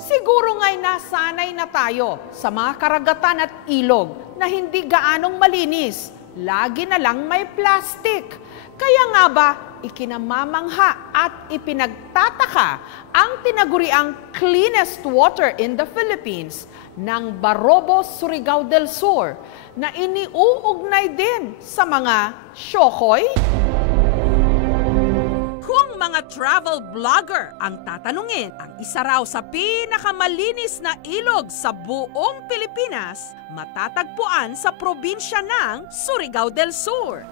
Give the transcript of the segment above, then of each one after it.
Siguro nga'y nasanay na tayo sa mga karagatan at ilog na hindi gaanong malinis. Lagi na lang may plastic. Kaya nga ba, ikinamamangha at ipinagtataka ang tinaguriang cleanest water in the Philippines ng Barobo, Surigao del Sur na iniuugnay din sa mga Siyokoy? Kung mga travel vlogger ang tatanungin, ang isa raw sa pinakamalinis na ilog sa buong Pilipinas, matatagpuan sa probinsya ng Surigao del Sur.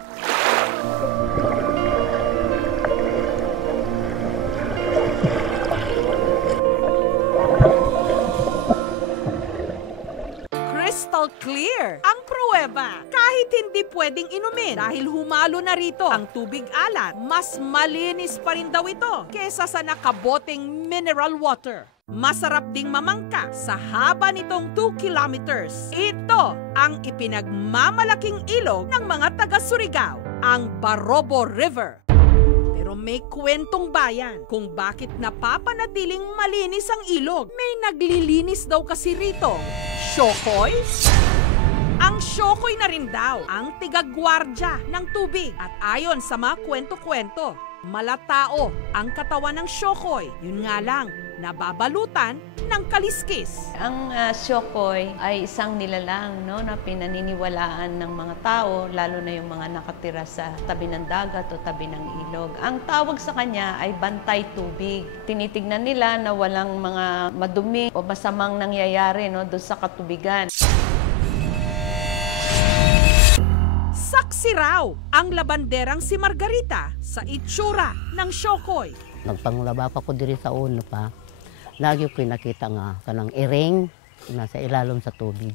Crystal clear ang pruweba. Kahit hindi pwedeng inumin dahil humalo na rito ang tubig alat, mas malinis pa rin daw ito kesa sa nakaboteng mineral water. Masarap ding mamangka sa haba nitong 2 kilometers. Ito ang ipinagmamalaking ilog ng mga taga Surigao, ang Barobo River. Pero may kwentong bayan kung bakit napapanatiling malinis ang ilog. May naglilinis daw kasi rito. Siyokoy? Ang Siyokoy na rin daw ang tigagwardya ng tubig. At ayon sa mga kwento-kwento, malatao ang katawan ng Siyokoy. Yun nga lang, nababalutan ng kaliskis. Ang Siyokoy ay isang nilalang na pinaniniwalaan ng mga tao, lalo na yung mga nakatira sa tabi ng dagat o tabi ng ilog. Ang tawag sa kanya ay bantay tubig. Tinitignan nila na walang mga madumi o masamang nangyayari doon sa katubigan. Saksi raw ang labanderang si Margarita sa itsura ng Siyokoy. Nagpanglaba pa ko diri sa ulo pa. Lagi ko nakita nga kanang iring nasa ilalom sa tubig.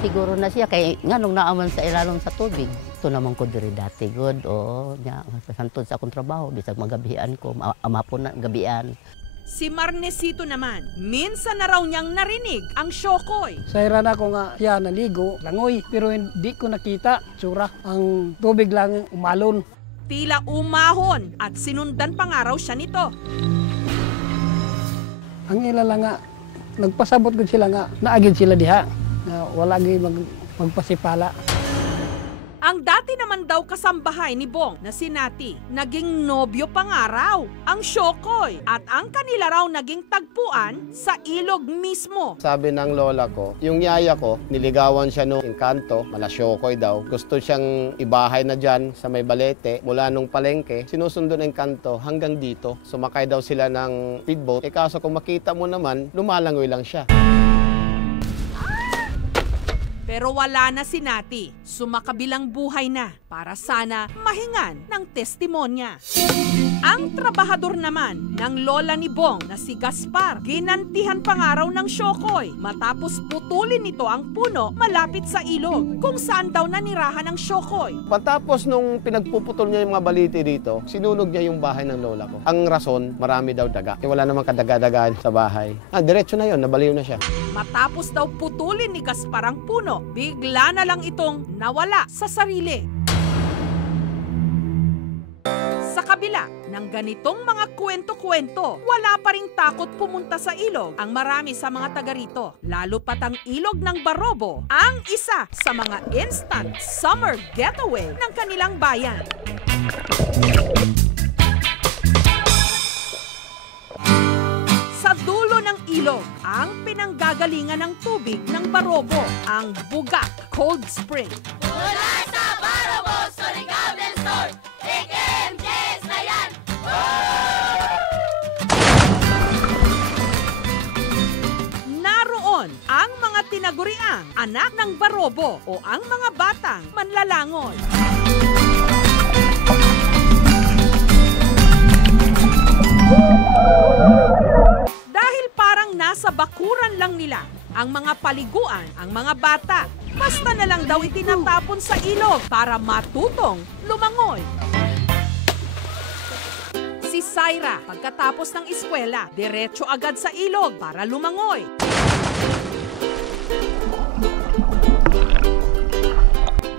Siguro na siya kay nga nung naaman sa ilalom sa tubig. Ito naman ko diri dati good o nya santod sa akong trabaho bisag magabihan ko amapon na gabian. Si Marnesito naman, minsan na raw niyang narinig ang Siyokoy. Sayran ako nga siya naligo, langoy, pero hindi ko nakita tsura. Ang tubig lang umalon. Tila umahon at sinundan pa nga raw siya nito. Ang ilala nga, nagpasabot ko sila nga, naagid sila diha, na wala magpasipala. Ang dati naman daw kasambahay ni Bong na si Nati, naging nobyo pa nga raw ang Siyokoy at ang kanila raw naging tagpuan sa ilog mismo. Sabi ng lola ko, yung yaya ko, niligawan siya nung Encanto, mala Siyokoy daw. Gusto siyang ibahay na dyan sa may Balete, mula nung palengke, sinusundo ng Encanto hanggang dito. Sumakay daw sila ng speedboat, kaso kung makita mo naman, lumalangoy lang siya. Pero wala na si Nati, sumakabilang buhay na para sana mahingan ng testimonya. Ang trabahador naman ng lola ni Bong na si Gaspar, ginantihan pa nga raw ng Siyokoy matapos putulin nito ang puno malapit sa ilog kung saan daw nanirahan ng Siyokoy. Pagkatapos nung pinagpuputol niya yung mga baliti dito, sinunog niya yung bahay ng lola ko. Ang rason, marami daw daga. Wala namang kadaga-dagaan sa bahay. Diretso na yun, nabaliw na siya. Matapos daw putulin ni Gaspar ang puno, bigla na lang itong nawala sa sarili. Sa kabila ng ganitong mga kwento-kwento, wala pa ring takot pumunta sa ilog ang marami sa mga taga rito. Lalo pat ang ilog ng Barobo, ang isa sa mga instant summer getaway ng kanilang bayan. Sa dulo ng ilog, ang pinanggagalingan ng tubig ng Barobo, ang Bugak Cold Spring. Mula sa Barobo, Surigao del Sur, TKMJS na yan! Naroon ang mga tinaguriang anak ng Barobo o ang mga batang manlalangoy. Dahil parang nasa bakuran lang nila ang mga paliguan, ang mga bata, basta na lang daw itinatapon sa ilog para matutong lumangoy. Si Syra, pagkatapos ng eskwela, diretso agad sa ilog para lumangoy.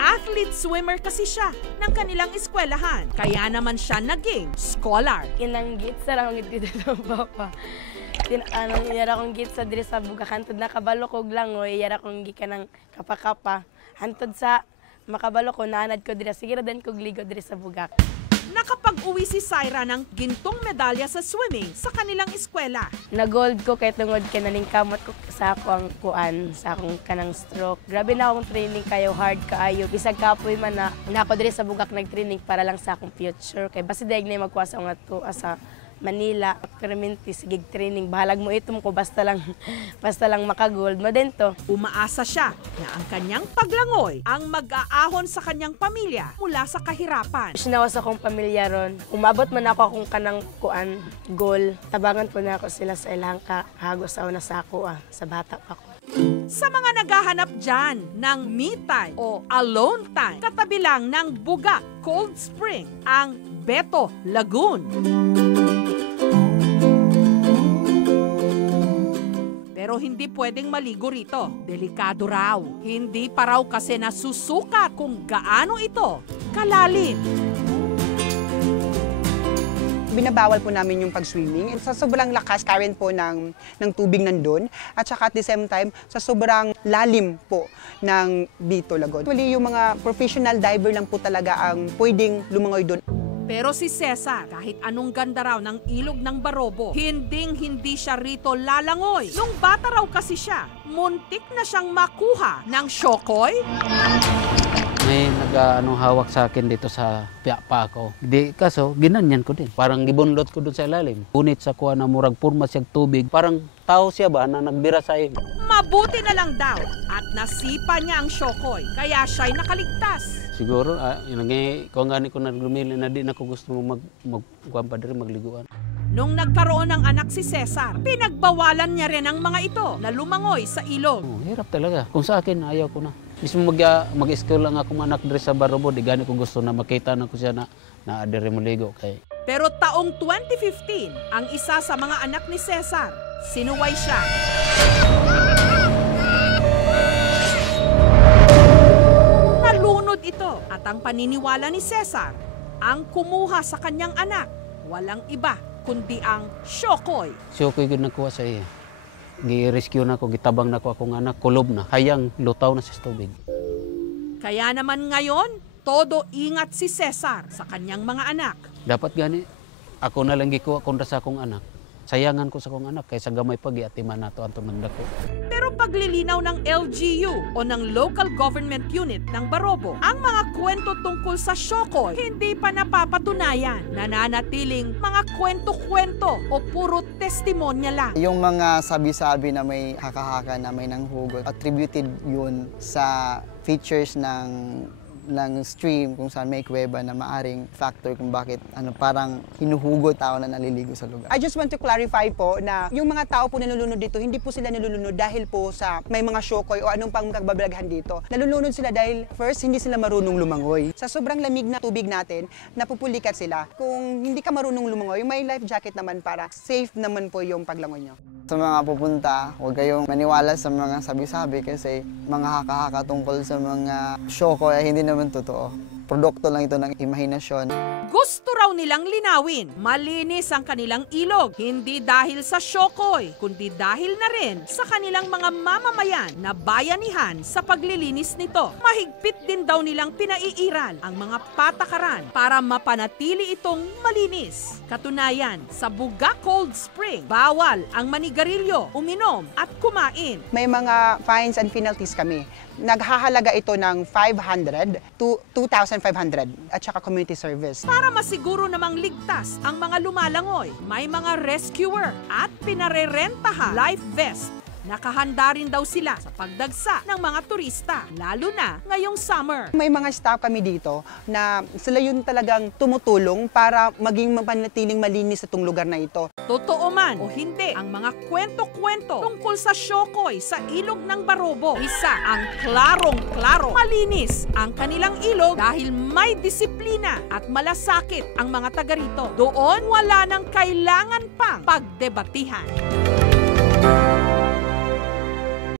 Athlete swimmer kasi siya ng kanilang eskwelahan. Kaya naman siya naging scholar. Inanggit sa rangit dito sa papa. Yara kong git sa diri sa buga hantod na kabalo ko langoy, yara kong gika ng kapakapa. Hantod sa makabalo ko naanad ko diri sige ra dan ko gligo diri sa bugak. Nakapag-uwi si Syra ng gintong medalya sa swimming sa kanilang eskwela. Na-gold ko kay tungod kay nalingkamot ko sa ako ang kuan, sa akong kanang stroke. Grabe na akong training kayo, hard kaayo. Bisag kapoy man na ako diri sa bugak nag-training para lang sa akong future. Kay basta daig na magkuha sa mga to sa Manila, permanente sigig training. Bahalag mo itom ko basta lang makagold mo din to. Umaasa siya na ang kanyang paglangoy ang mag-aahon sa kanyang pamilya mula sa kahirapan. Sinawas akong pamilya ron. Umabot man ako akong kanang kuan, goal. Tabangan po na ako sila sa ilang kahagos sa una sa ako sa bata pa ko. Sa mga naghahanap dyan ng me time o alone time, katabi lang ng Buga Cold Spring ang Beto Lagoon. Pero hindi pwedeng maligo rito. Delikado raw. Hindi pa raw kasi nasusukat kung gaano ito kalalim. Binabawal po namin yung pag-swimming. Sa sobrang lakas current po ng tubig nandun. At saka at the same time, sa sobrang lalim po ng Bito Lagoon. Actually, yung mga professional diver lang po talaga ang pwedeng lumangoy doon. Pero si Cesar, kahit anong ganda raw ng ilog ng Barobo, hindi siya rito lalangoy. Nung bata raw kasi siya, muntik na siyang makuha ng syokoy. May hawak sa akin dito sa pa ko. Di kaso, ginanyan ko din. Parang gibunlot ko doon sa ilalim. Punit sa kuha na murag purma siyang tubig. Parang tao siya ba na nagbira sa iyo. Mabuti na lang daw at nasipa niya ang syokoy, kaya siya'y nakaligtas. Siguro, kung gani ko naglumili na di na ko gusto magkuhan pa rin magliguan. Nung nagkaroon ng anak si Cesar, pinagbawalan niya rin ang mga ito na lumangoy sa ilog. Hirap talaga. Kung sa akin, ayaw ko na. Mismo mag-school lang akong anak diri sa Barobo, di gani ko gusto na makita na ko siya na adire muligo kay. Pero taong 2015, ang isa sa mga anak ni Cesar, sinuway siya. Nalunod ito at ang paniniwala ni Cesar, ang kumuha sa kanyang anak, walang iba kundi ang syokoy. Syokoy gud nakuha sa iya. Gi-rescue na ko, gitabang na ko akong anak, kulob na. Hayang lutaw na sa tubig. Kaya naman ngayon, todo ingat si Cesar sa kanyang mga anak. Dapat gani, ako na lang gikuha kung sa akong anak. Sayangan ko sa akong anak, kaysa gamay pag iatiman na ito ang tumandako. Pero paglilinaw ng LGU o ng Local Government Unit ng Barobo, ang mga kwento tungkol sa syokoy hindi pa napapatunayan. Nananatiling mga kwento-kwento o puro testimonya lang. Yung mga sabi-sabi na may haka-haka na may nanghugot, attributed yun sa features ng stream kung saan may kuweba na maaring factor kung bakit parang hinuhugot tao na naliligo sa lugar. I just want to clarify po na yung mga tao po na nalulunod dito, hindi po sila nalulunod dahil po sa may mga syokoy o anong pang kababalaghan dito. Nalulunod sila dahil first, hindi sila marunong lumangoy. Sa sobrang lamig na tubig natin, napupulikat sila. Kung hindi ka marunong lumangoy, may life jacket naman para safe naman po yung paglangoy nyo. Sa mga pupunta, huwag kayong maniwala sa mga sabi-sabi kasi mga haka-haka tungkol sa mga syokoy ay hindi naman totoo. Produkto lang ito ng imahinasyon. Gusto raw nilang linawin, malinis ang kanilang ilog, hindi dahil sa syokoy, kundi dahil na rin sa kanilang mga mamamayan na bayanihan sa paglilinis nito. Mahigpit din daw nilang pinaiiral ang mga patakaran para mapanatili itong malinis. Katunayan, sa Buga Cold Spring, bawal ang manigarilyo, uminom at kumain. May mga fines and penalties kami. Naghahalaga ito ng 500 to 2,500 at saka community service. Para masiguro namang ligtas ang mga lumalangoy, may mga rescuer at pinarerentaha life vest. Nakahanda rin daw sila sa pagdagsa ng mga turista, lalo na ngayong summer. May mga staff kami dito na sila yun talagang tumutulong para maging mapanatiling malinis itong lugar na ito. Totoo man o hindi, ang mga kwento-kwento tungkol sa syokoy sa ilog ng Barobo, isa ang klarong-klaro. Malinis ang kanilang ilog dahil may disiplina at malasakit ang mga taga rito. Doon wala nang kailangan pang pagdebatihan.